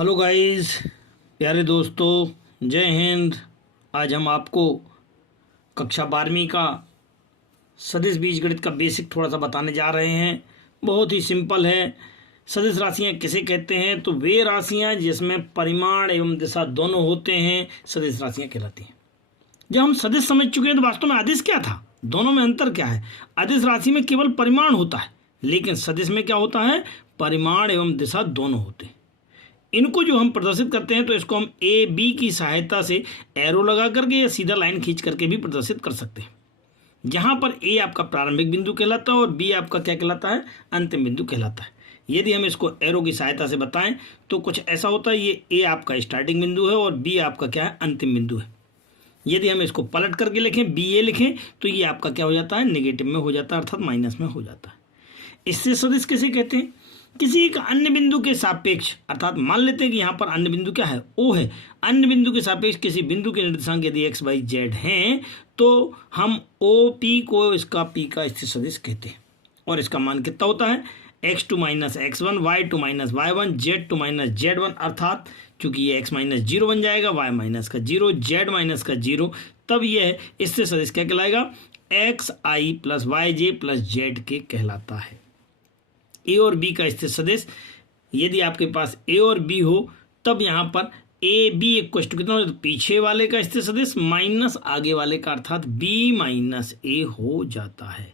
Hello guys, प्यारे दोस्तों, जय हिंद। आज हम आपको कक्षा 12वीं का सदिश बीजगणित का बेसिक थोड़ा सा बताने जा रहे हैं। बहुत ही सिंपल है। सदिश राशियां किसे कहते हैं? तो वे राशियां जिसमें परिमाण एवं दिशा दोनों होते हैं सदिश राशियां कहलाती हैं। जब हम सदिश समझ चुके हैं तो वास्तव में अदिश क्या था, दोनों में अंतर क्या है? अदिश राशि में केवल परिमाण होता है, लेकिन सदिश में क्या होता है? परिमाण एवं दिशा दोनों होते हैं। इनको जो हम प्रदर्शित करते हैं तो इसको हम ए बी की सहायता से एरो लगा करके या सीधा लाइन खींच करके भी प्रदर्शित कर सकते हैं। जहां पर ए आपका प्रारंभिक बिंदु कहलाता है और बी आपका क्या कहलाता है? अंतिम बिंदु कहलाता है। यदि हम इसको एरो की सहायता से बताएं तो कुछ ऐसा होता है, ये ए आपका स्टार्टिंग बिंदु है और बी आपका क्या है? अंतिम बिंदु है। यदि हम इसको पलट करके लिखें, बी ए लिखें, तो ये आपका क्या हो जाता है? नेगेटिव में हो जाता है, अर्थात माइनस में हो जाता है। इससे सदिश किसे कहते हैं? किसी एक अन्य बिंदु के सापेक्ष, अर्थात मान लेते हैं कि यहाँ पर अन्य बिंदु क्या है? ओ है। अन्य बिंदु के सापेक्ष किसी बिंदु के निर्देशांक यदि एक्स वाई जेड हैं तो हम ओ पी को इसका पी का स्थिर सदिश कहते हैं। और इसका मान कितना होता है? X two minus x one, y two minus y one, z two minus z one, अर्थात चूंकि ये एक्स माइनस जीरो बन जाएगा, वाई माइनस का जीरो, जेड माइनस का जीरो, तब यह स्थिर सदिश क्या कहलाएगा? X i plus y j plus z k कहलाता है। ए और बी का स्थिर सदिश, यदि आपके पास ए और बी हो तब यहाँ पर ए बी इक्वल टू कितना हो जाता है? पीछे वाले का स्थिर सदिश माइनस आगे वाले का, अर्थात बी माइनस ए हो जाता है।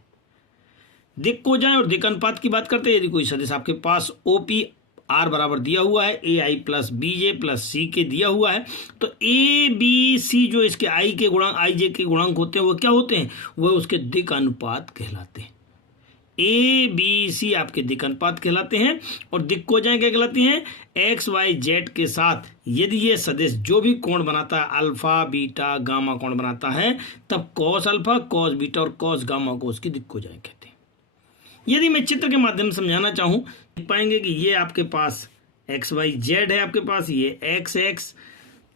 दिक् को जाए और दिक् अनुपात की बात करते हैं। यदि कोई सदिश आपके पास ओ पी आर बराबर दिया हुआ है, ए आई प्लस बी जे प्लस सी के दिया हुआ है, तो ए बी सी जो इसके आई के गुणांक, आई जे के गुणांक होते हैं वो क्या होते हैं? वह उसके दिक् अनुपात कहलाते हैं। ए बी सी आपके दिक् अनुपात कहलाते हैं। और दिक् को जाए क्या कहलाती हैं? एक्स वाई जेड के साथ यदि ये सदिश जो भी कोण बनाता है, अल्फा बीटा गामा कोण बनाता है, तब कॉस अल्फा कॉस बीटा और कॉस गामा को उसकी दिक् को जाए कहते हैं। यदि मैं चित्र के माध्यम से समझाना चाहूँ पाएंगे कि ये आपके पास एक्स वाई जेड है, आपके पास ये एक्स एक्स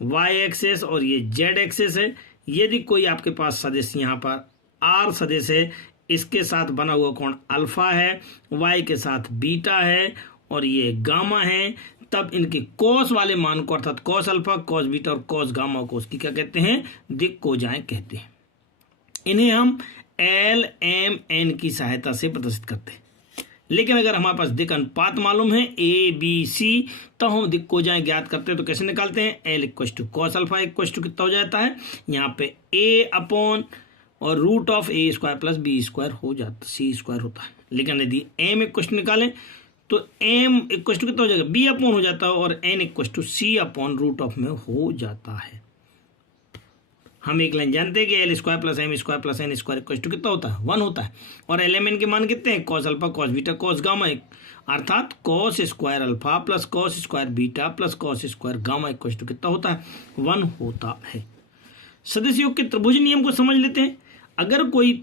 वाई एक्सेस और ये जेड एक्सेस है। यदि कोई आपके पास सदिश यहाँ पर आर सदिश है, इसके साथ बना हुआ कोण अल्फा है, वाई के साथ बीटा है और ये गामा है, तब इनके कॉस वाले मान को, अर्थात कॉस अल्फा कॉस बीटा और कॉस गामा को उसकी क्या कहते हैं? दिक् कोजाएं कहते हैं। इन्हें हम एल एम एन की सहायता से प्रदर्शित करते हैं। लेकिन अगर हमारे पास दिक् अनुपात मालूम है ए बी सी, तो हम दिक् कोजाएं ज्ञात करते हैं। तो कैसे निकालते हैं? L equal to cos alpha equal to कितना हो जाता है? यहाँ पे ए अपॉन और root of a square plus b square हो जाता, सी स्क्वायर होता है। लेकिन यदि एम इक्वल टू निकालें तो एम इक्वल टू कितना हो जाएगा? बी अपॉन हो जाता है और n equal to c upon root of में हो जाता है। हम एक लाइन जानते हैं कि l square plus m square plus n square equal to कितना होता है? 1 होता है। और एल एम एन के मान कितने हैं? Cos alpha cos beta cos gamma, अर्थात cos square alpha plus cos square beta plus cos square gamma equal to कितना होता है? 1 होता है। सदिश योग के त्रिभुज नियम को समझ लेते हैं। अगर कोई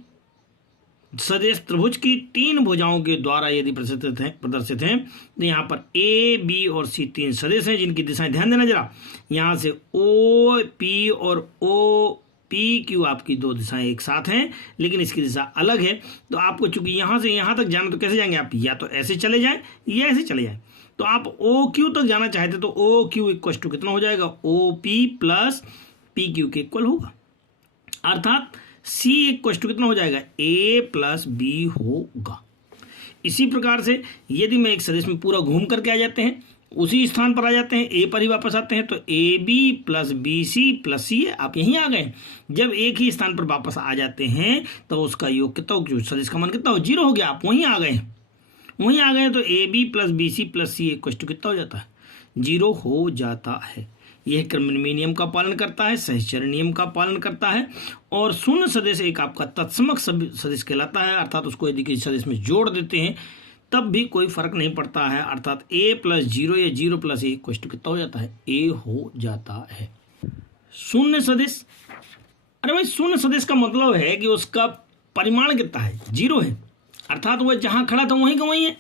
सदिश त्रिभुज की 3 भुजाओं के द्वारा यदि प्रदर्शित हैं तो यहाँ पर ए बी और सी 3 सदिश हैं जिनकी दिशाएं ध्यान देना जरा। यहाँ से ओ पी और ओ पी क्यू आपकी 2 दिशाएं एक साथ हैं, लेकिन इसकी दिशा अलग है। तो आपको चूंकि यहाँ से यहाँ तक जाना, तो कैसे जाएंगे आप? या तो ऐसे चले जाएं या ऐसे चले जाएं। तो आप ओ क्यू तक जाना चाहते तो ओ क्यू इक्वल टू कितना हो जाएगा? O p plus p q के इक्वल होगा, अर्थात सी इक्वल टू कितना हो जाएगा? ए प्लस बी होगा। इसी प्रकार से यदि मैं एक सदिश में पूरा घूम करके आ जाते हैं, उसी स्थान पर आ जाते हैं, ए पर ही वापस आते हैं, तो A B plus B C plus C है, आप यहीं आ गए। जब एक ही स्थान पर वापस आ जाते हैं तो उसका योग कितना हो? सदिश का मान कितना हो? 0 हो गया। आप वहीं आ गए, वहीं आ गए तो A B plus B C plus c equal to कितना हो जाता है? 0 हो जाता है। यह क्रमनिर्णय नियम का पालन करता है, सहचर नियम का पालन करता है। और शून्य सदिश एक आपका तत्समक सदिश कहलाता है, अर्थात उसको यदि किसी सदिश में जोड़ देते हैं तब भी कोई फर्क नहीं पड़ता है, अर्थात ए प्लस 0 या 0 प्लस ए इक्वल टू कितना हो जाता है? ए हो जाता है। शून्य सदिश, अरे भाई शून्य सदिश का मतलब है कि उसका परिमाण कितना है? 0 है, अर्थात वह जहां खड़ा था वहीं का वहीं है।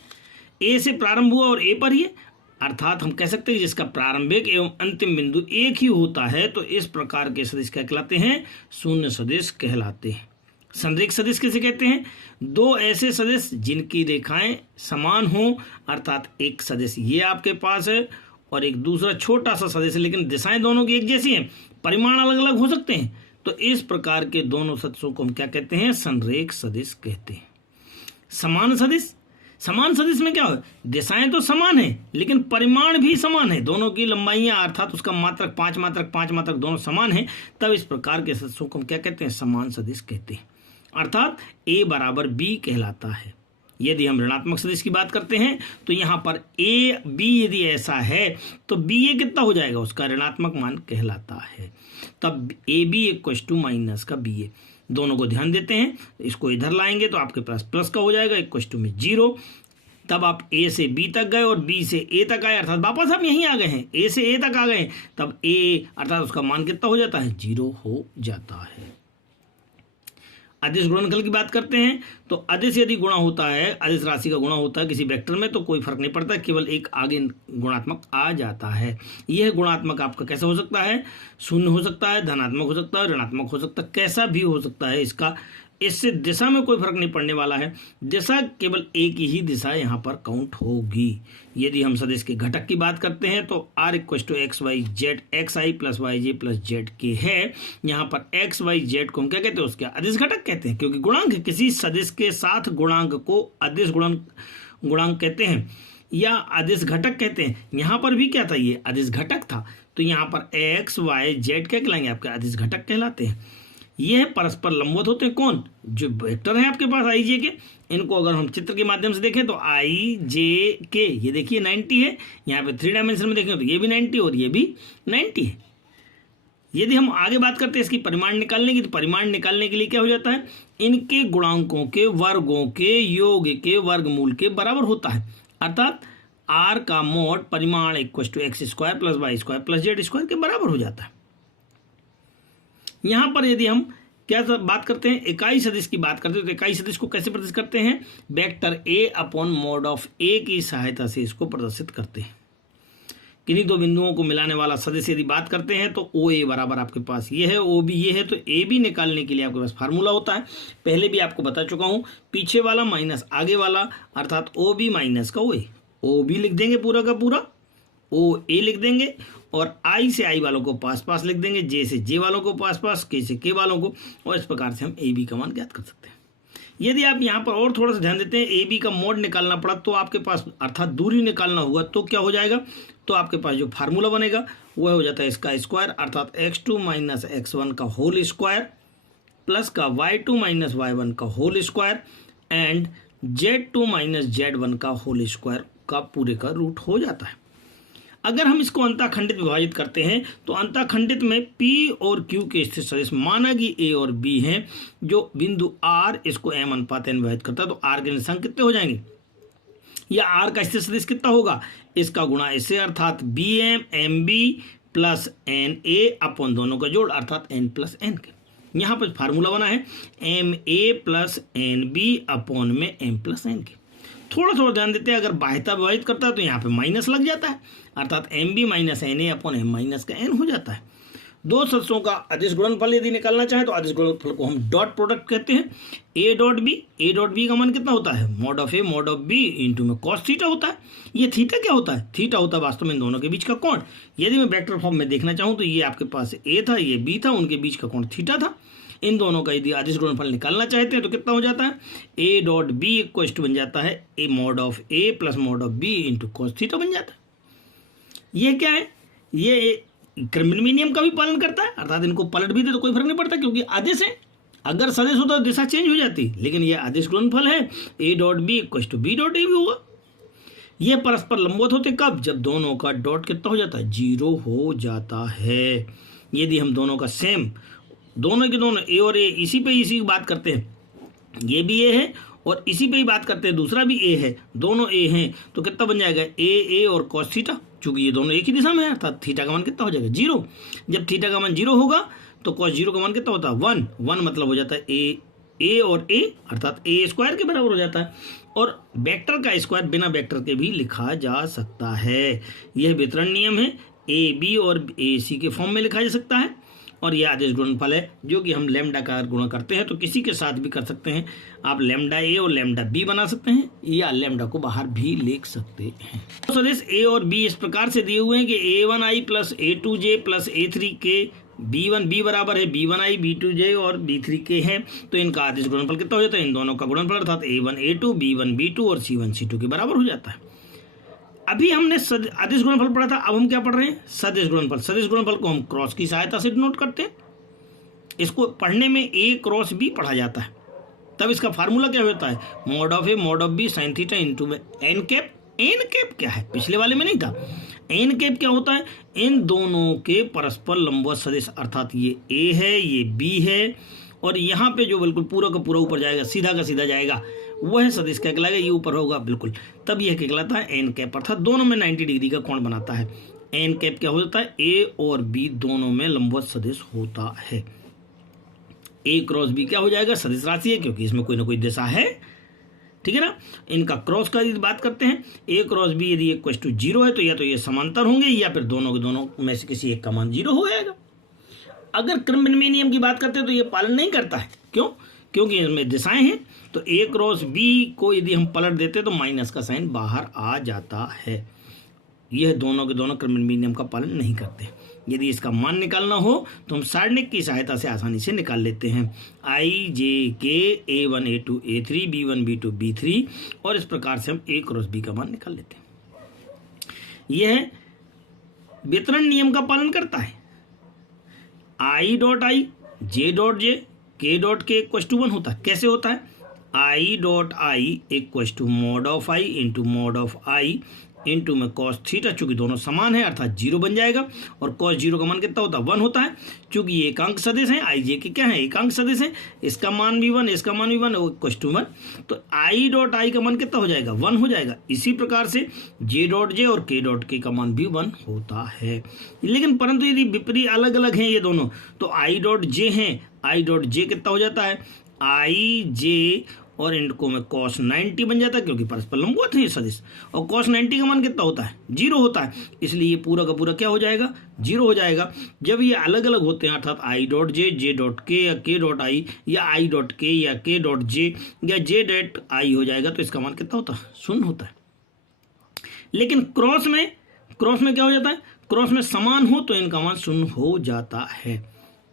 ए से प्रारंभ हुआ और ए पर ही है, अर्थात हम कह सकते हैं जिसका प्रारंभिक एवं अंतिम बिंदु एक ही होता है, तो इस प्रकार के सदिश क्या कहलाते हैं? शून्य सदिश कहलाते हैं। संरेख सदिश किसे कहते हैं? 2 ऐसे सदिश जिनकी रेखाएं समान हो, अर्थात एक सदिश ये आपके पास है और एक दूसरा छोटा सा सदिश है, लेकिन दिशाएं दोनों की एक जैसी हैं, परिमाण अलग अलग हो सकते हैं, तो इस प्रकार के दोनों सदिशों को हम क्या कहते हैं? संरेख सदिश कहते हैं। समान सदिश, समान सदिश में क्या हो, दिशाएं तो समान है लेकिन परिमाण भी समान है, दोनों की लंबाइयां अर्थात उसका मात्रक 5 मात्रक दोनों समान है, तब इस प्रकार के सदिशों को हम क्या कहते हैं? समान सदिश कहते हैं, अर्थात a बराबर b कहलाता है। यदि हम ऋणात्मक सदिश की बात करते हैं तो यहाँ पर a b यदि ऐसा है तो b a कितना हो जाएगा? उसका ऋणात्मक मान कहलाता है, तब a b equal to minus का बी ए। दोनों को ध्यान देते हैं, इसको इधर लाएंगे तो आपके पास प्लस का हो जाएगा इक्वल टू में 0, तब आप ए से बी तक गए और बी से ए तक आए, अर्थात वापस हम यहीं आ गए हैं, ए से ए तक आ गए, तब ए अर्थात उसका मान कितना हो जाता है? 0 हो जाता है। अदिश गुणनफल की बात करते हैं तो अदिश यदि गुणा होता है, अदिश राशि का गुणा होता है किसी वेक्टर में, तो कोई फर्क नहीं पड़ता, केवल एक आगे गुणात्मक आ जाता है। यह गुणात्मक आपका कैसा हो सकता है? शून्य हो सकता है, धनात्मक हो सकता है, ऋणात्मक हो सकता है, कैसा भी हो सकता है इसका, इससे दिशा में कोई फर्क नहीं पड़ने वाला है, दिशा केवल एक ही दिशा यहाँ पर काउंट होगी। यदि हम सदिश के घटक की बात करते हैं तो r equal to x y z x i plus y j plus z k है, यहाँ पर एक्स वाई जेड को हम क्या कहते हैं? उसके अदिश घटक कहते हैं, क्योंकि गुणांक किसी सदिश के साथ गुणांक को अदिश गुणांक कहते हैं या अदिश घटक कहते हैं। यहाँ पर भी क्या था? ये अदिश घटक था, तो यहाँ पर एक्स वाई जेड क्या कहलाएंगे? आपके अदिश घटक कहलाते हैं। यह परस्पर लंबवत होते हैं, कौन? जो वेक्टर हैं आपके पास आई जे के, इनको अगर हम चित्र के माध्यम से देखें तो आई जे के, ये देखिए 90 है, यहाँ पे 3 डायमेंशन में देखें तो ये भी 90 और ये भी 90 है। यदि हम आगे बात करते हैं इसकी परिमाण निकालने की, तो परिमाण निकालने के लिए क्या हो जाता है? इनके गुणांकों के वर्गों के योग के वर्गमूल के बराबर होता है, अर्थात r का मोड परिमाण equal to x square plus y square plus z square के बराबर हो जाता है। यहाँ पर यदि हम क्या बात करते हैं? इकाई सदिश की बात करते हैं, तो इकाई सदिश को कैसे प्रदर्शित करते हैं? Vector a upon mod of a की सहायता से इसको प्रदर्शित करते हैं। किन्हीं दो बिंदुओं को मिलाने वाला सदिश यदि बात करते हैं तो ओ ए बराबर आपके पास ये है, ओ बी ये है, तो ए बी निकालने के लिए आपके पास फार्मूला होता है, पहले भी आपको बता चुका हूँ, पीछे वाला माइनस आगे वाला, अर्थात ओ बी माइनस का ओ ए, ओ बी लिख देंगे पूरा का पूरा, ओ ए लिख देंगे और आई से आई वालों को पास पास लिख देंगे, जे से जे वालों को पास पास, के से के वालों को, और इस प्रकार से हम ए बी का मान ज्ञात कर सकते हैं। यदि आप यहाँ पर और थोड़ा सा ध्यान देते हैं, ए बी का मोड निकालना पड़ा तो आपके पास अर्थात दूरी निकालना हुआ तो क्या हो जाएगा? तो आपके पास जो फार्मूला बनेगा वह हो जाता है इसका स्क्वायर, अर्थात x2 माइनस x1 का होल स्क्वायर प्लस का y2 माइनस y1 का whole square and z2 minus z1 का होल स्क्वायर का पूरे का रूट हो जाता है। अगर हम इसको अंतःखंडित विभाजित करते हैं तो अंतःखंडित में P और Q के स्थित सदिश माना कि A और B हैं, जो बिंदु R इसको m अनुपात n विभाजित करता है, तो R के निशान कितने हो जाएंगे? या R का स्थित सदिश कितना होगा? इसका गुणा इससे, अर्थात BM MB plus NA upon दोनों का जोड़, अर्थात n प्लस n के। यहाँ पर फार्मूला बना है MA प्लस NB अपॉन में m प्लस n के। थोड़ा थोड़ा ध्यान देते हैं, अगर बाह्यता विभाजित करता है तो यहाँ पे माइनस लग जाता है, अर्थात MB minus NA upon m minus का n हो जाता है। दो सदस्यों का अदिश गुणनफल यदि निकालना चाहे तो अदिश गुणनफल को हम डॉट प्रोडक्ट कहते हैं। a डॉट बी का मान कितना होता है? Mod of a mod of b into में कॉस थीटा होता है। ये थीटा क्या होता है? थीटा होता है वास्तव में इन दोनों के बीच का कोण। यदि मैं वेक्टर फॉर्म में देखना चाहूँ तो ये आपके पास a था, ये b था, उनके बीच का कोण थीटा था। इन दोनों का यदि अदिश गुणनफल निकालना चाहते हैं तो कितना हो जाता है? a dot B equal to बन जाता है a mod of a plus mod of b into cos theta बन जाता है। ये क्या है? ये क्रमिक नियम का भी पालन करता है, अर्थात इनको पलट भी दे तो कोई फर्क नहीं पड़ता, क्योंकि आदेश है। अगर सदिश होता तो दिशा चेंज हो जाती, लेकिन यह आदेश गुणनफल है, a dot B equal to b dot a भी होगा। यह परस्पर लंबवत होते कब? जब दोनों का डॉट कितना हो जाता है? 0 हो जाता है। यदि हम दोनों का सेम, दोनों के दोनों ए और ए इसी की बात करते हैं, ये भी ए है और इसी पे ही बात करते हैं, दूसरा भी ए है, दोनों ए हैं, तो कितना बन जाएगा? ए और कॉस थीटा, चूंकि ये दोनों एक ही दिशा में है, अर्थात थीटा का मान कितना हो जाएगा? 0। जब थीटा का मान 0 होगा तो कॉस 0 का मान कितना होता है? 1 मतलब हो जाता है ए और ए, अर्थात ए स्क्वायर के बराबर हो जाता है। और वेक्टर का स्क्वायर बिना वेक्टर के भी लिखा जा सकता है। यह वितरण नियम है, ए बी और ए सी के फॉर्म में लिखा जा सकता है। और ये आदेश गुणनफल है जो कि हम लैम्डा का गुणा करते हैं तो किसी के साथ भी कर सकते हैं। आप लैम्डा ए और लैम्डा बी बना सकते हैं या लैम्डा को बाहर भी लिख सकते हैं। तो सदिश ए और बी इस प्रकार से दिए हुए हैं कि a1i plus a2j plus a3k b1 b बराबर है b1i b2j और b3k है। तो इनका आदेश गुणनफल कितना हो जाता है? इन दोनों का गुणनफल अर्थात a1 a2 b1 b2 और c1 c2 के बराबर हो जाता है। अभी हमने आदेश गुणनफल पढ़ा था, अब हम क्या पढ़ रहे हैं? सदिश गुणनफल। सदिश गुणनफल को हम क्रॉस की सहायता से डिनोट करते हैं। इसको पढ़ने में ए क्रॉस बी पढ़ा जाता है। तब इसका फार्मूला क्या होता है? Mod of a mod of b sine theta into में एन कैप। एन कैप क्या है? पिछले वाले में नहीं था। एन कैप क्या होता है? इन दोनों के परस्पर लंबवत सदिश, अर्थात ये ए है ये बी है और यहाँ पे जो बिल्कुल पूरा का पूरा ऊपर जाएगा, सीधा का सीधा जाएगा, वह सदिश क्या कहलाएगा? ये ऊपर होगा बिल्कुल, तब यह क्या कहलाता है? एन कैप, अर्थात दोनों में 90 डिग्री का कोण बनाता है। एन कैप क्या हो जाता है? ए और बी दोनों में लंबवत सदिश होता है। ए क्रॉस बी क्या हो जाएगा? सदिश राशि है क्योंकि इसमें कोई ना कोई दिशा है, ठीक है ना। इनका क्रॉस का यदि बात करते हैं, ए क्रॉस बी यदि इक्वल टू 0 है तो या तो ये समांतर होंगे या फिर दोनों के दोनों में से किसी एक का मान 0 हो जाएगा। अगर क्रम विनिमय नियम की बात करते हैं तो ये पालन नहीं करता है। क्यों? क्योंकि इसमें दिशाएं हैं। तो ए क्रॉस बी को यदि हम पलट देते तो माइनस का साइन बाहर आ जाता है। यह दोनों के दोनों क्रम विनिमय नियम का पालन नहीं करते। यदि इसका मान निकालना हो तो हम सारणिक की सहायता से आसानी से निकाल लेते हैं। आई जे के a1 a2 a3 b1 b2 b3 और इस प्रकार से हम ए क्रॉस बी का मान निकाल लेते हैं। यह वितरण नियम का पालन करता है। I dot I J dot J के डॉट के इक्वल टू 1 होता है। कैसे होता है? I dot I equal to mod of I into mod of I into में कॉस थीटा, चूंकि दोनों समान है अर्थात 0 बन जाएगा और कॉस 0 का मान कितना होता है? 1 होता है। चूंकि ये एकांक सदिश है, आई जे के क्या है? एकांक सदिश है। इसका मान भी 1 इसका मान भी 1 इक्वल टू 1, तो आई डॉट आई का मान कितना हो जाएगा? 1 हो जाएगा। इसी प्रकार से जे डॉट जे और के डॉट के का मान भी 1 होता है। लेकिन परंतु यदि विपरीत अलग अलग हैं ये दोनों, तो आई डॉट जे है, आई डॉट जे कितना हो जाता है? आई जे और इनको में cos 90 बन जाता है क्योंकि परस्पर लंबवत है ये सदिश। और cos 90 का मान कितना होता है? 0 होता है। इसलिए ये पूरा का पूरा क्या हो जाएगा? 0 हो जाएगा। जब ये अलग अलग होते हैं अर्थात आई डॉट जे डॉट के या के डॉट आई या आई डॉट के या के डॉट जे या जे डॉट आई हो जाएगा तो इसका मान कितना होता है? 0 होता है। लेकिन क्रॉस में क्या हो जाता है? क्रॉस में समान हो तो इनका मान 0 हो जाता है।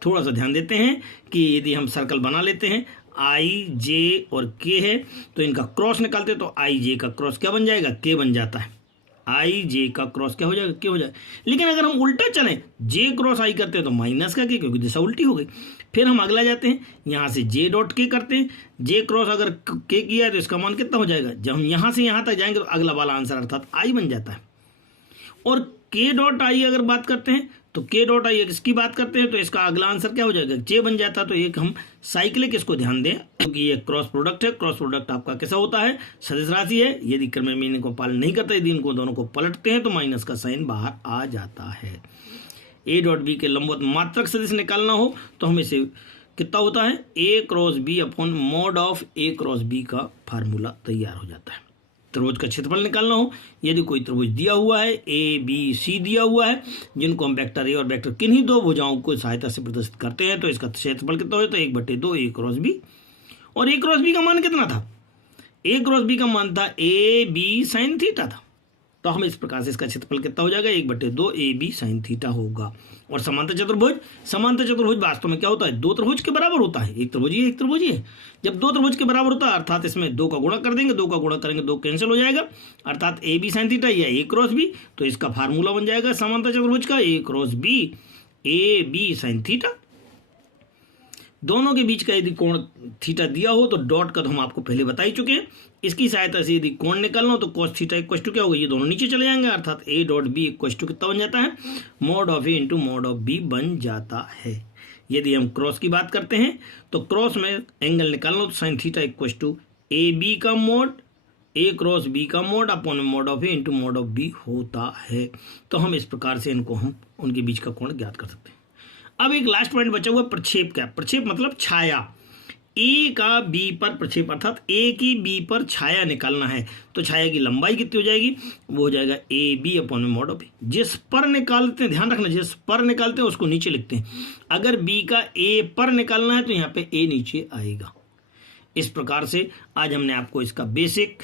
थोड़ा सा ध्यान देते हैं कि यदि हम सर्कल बना लेते हैं, आई जे और के है तो इनका क्रॉस निकालते हैं तो आई जे का क्रॉस क्या बन जाएगा? के बन जाता है। आई जे का क्रॉस क्या हो जाएगा? के हो जाएगा। लेकिन अगर हम उल्टा चलें, जे क्रॉस आई करते हैं तो माइनस का के, क्योंकि दिशा उल्टी हो गई। फिर हम अगला जाते हैं, यहाँ से जे डॉट के करते हैं। जे क्रॉस अगर के किया है तो इसका मान कितना हो जाएगा? जब हम यहाँ से यहाँ तक जाएंगे तो अगला वाला आंसर अर्थात आई बन जाता है। और के डॉट आई अगर बात करते हैं तो के डॉट आई इसकी बात करते हैं तो इसका अगला आंसर क्या हो जाएगा? जे बन जाता है। तो एक हम साइक्लिक इसको ध्यान दें क्योंकि ये क्रॉस प्रोडक्ट है। क्रॉस प्रोडक्ट आपका कैसा होता है? सदिश राशि है। यदि क्रम विनिमय को पालन नहीं करते, यदि इनको दोनों को पलटते हैं तो माइनस का साइन बाहर आ जाता है। ए डॉट बी के लंबवत मात्रक सदिश निकालना हो तो हम इसे कितना होता है? A cross b upon mod of a cross B का फार्मूला तैयार हो जाता है। त्रिभुज का क्षेत्रफल निकालना हो, यदि कोई त्रिभुज दिया हुआ है, ए बी सी दिया हुआ है, जिनको हम वेक्टर ए और वेक्टर किन्हीं दो भुजाओं को सहायता से प्रदर्शित करते हैं, तो इसका क्षेत्रफल कितना होता है? 1/2 ए क्रॉस बी। और ए क्रॉस बी का मान कितना था? ए क्रॉस बी का मान था ए बी साइन थीटा था। तो हम इस प्रकार से इसका क्षेत्रफल कितना हो जाएगा? 1/2 ए बी साइन थीटा होगा। और समांतर चतुर्भुज वास्तव में क्या होता है? 2 त्रिभुज के बराबर होता है। एक त्रिभुज है एक त्रिभुज है। जब 2 त्रिभुज के बराबर होता है अर्थात इसमें 2 का गुणा कर देंगे, 2 का गुणा करेंगे 2 कैंसिल हो जाएगा अर्थात ए बी साइन थीटा या ए क्रॉस बी। तो इसका फार्मूला बन जाएगा समांतर चतुर्भुज का a cross b a b sine theta. दोनों के बीच का यदि कोण थीटा दिया हो तो डॉट का तो हम आपको पहले बता ही चुके हैं। इसकी सहायता से यदि कोण निकालना हो तो cos थीटा इक्वल टू क्या होगा? ये दोनों नीचे चले जाएंगे अर्थात A dot B equal to कितना बन जाता है? Mod of A into mod of B बन जाता है। यदि हम क्रॉस की बात करते हैं तो क्रॉस में एंगल निकालना हो तो sine theta equal to A B का मोड ए क्रॉस बी का mod upon mod of A into mod of B होता है। तो हम इस प्रकार से इनको हम उनके बीच का कोण ज्ञात कर सकते हैं। अब एक लास्ट पॉइंट बचा हुआ प्रक्षेप। क्या प्रक्षेप? मतलब छाया। ए का बी पर प्रक्षेप अर्थात ए की बी पर छाया निकालना है, तो छाया की लंबाई कितनी हो जाएगी, वो हो जाएगा ए बी अपॉन में मॉड ऑफ ए। जिस पर निकालते हैं, ध्यान रखना, जिस पर निकालते हैं उसको नीचे लिखते हैं। अगर बी का ए पर निकालना है तो यहाँ पे ए नीचे आएगा। इस प्रकार से आज हमने आपको इसका बेसिक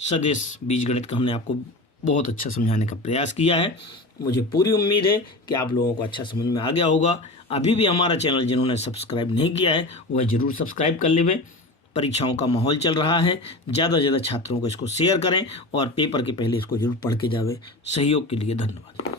सदिश बीजगणित का हमने आपको बहुत अच्छा समझाने का प्रयास किया है। मुझे पूरी उम्मीद है कि आप लोगों को अच्छा समझ में आ गया होगा। अभी भी हमारा चैनल जिन्होंने सब्सक्राइब नहीं किया है वह ज़रूर सब्सक्राइब कर लेवें। परीक्षाओं का माहौल चल रहा है, ज़्यादा से ज़्यादा छात्रों को इसको शेयर करें और पेपर के पहले इसको जरूर पढ़ के जावे। सहयोग के लिए धन्यवाद।